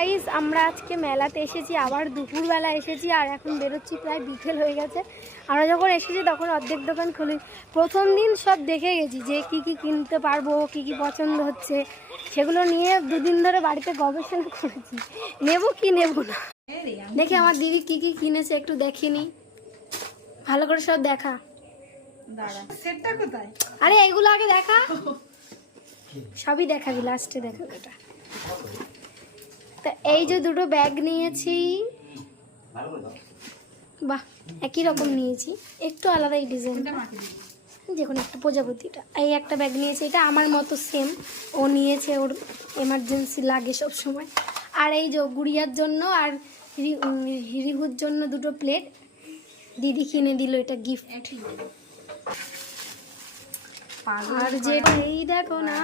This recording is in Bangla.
গাইস, আমরা আজকে মেলাতে এসেছি, আবার দুপুরবেলা এসেছি আর এখন বেরোচ্ছি, প্রায় বিকেল হয়ে গেছে। আমরা যখন এসেছি তখন অর্ধেক দোকান খুলে, প্রথম দিন সব দেখে গেছি যে কি কি কিনতে পারবো, কি কি পছন্দ হচ্ছে, সেগুলো নিয়ে দুদিন ধরে বাড়িতে গবেষণা করেছি নেব কি নেব না। দেখে আমার দিদি কি কি কিনেছে একটু দেখিনি, ভালো করে সব দেখা। সেটটা কোথায়? আরে এগুলো আগে দেখা, সবই দেখাবি, লাস্টে দেখাবি এটা। তা এই যে দুটো ব্যাগ নিয়েছি, বাহ একই রকম নিয়েছি, একটু আলাদা এই ডিজাইনটা, যে কোনো একটা প্রজাপতিটা। এই একটা ব্যাগ নিয়েছি, এটা আমার মতো সেম, ও নিয়েছে, ওর এমার্জেন্সি লাগে সব সময়। আর এই যে গুড়িয়ার জন্য আর রিহুর জন্য দুটো প্লেট দিদি কিনে দিল, এটা গিফট। আর যে এই দেখো না,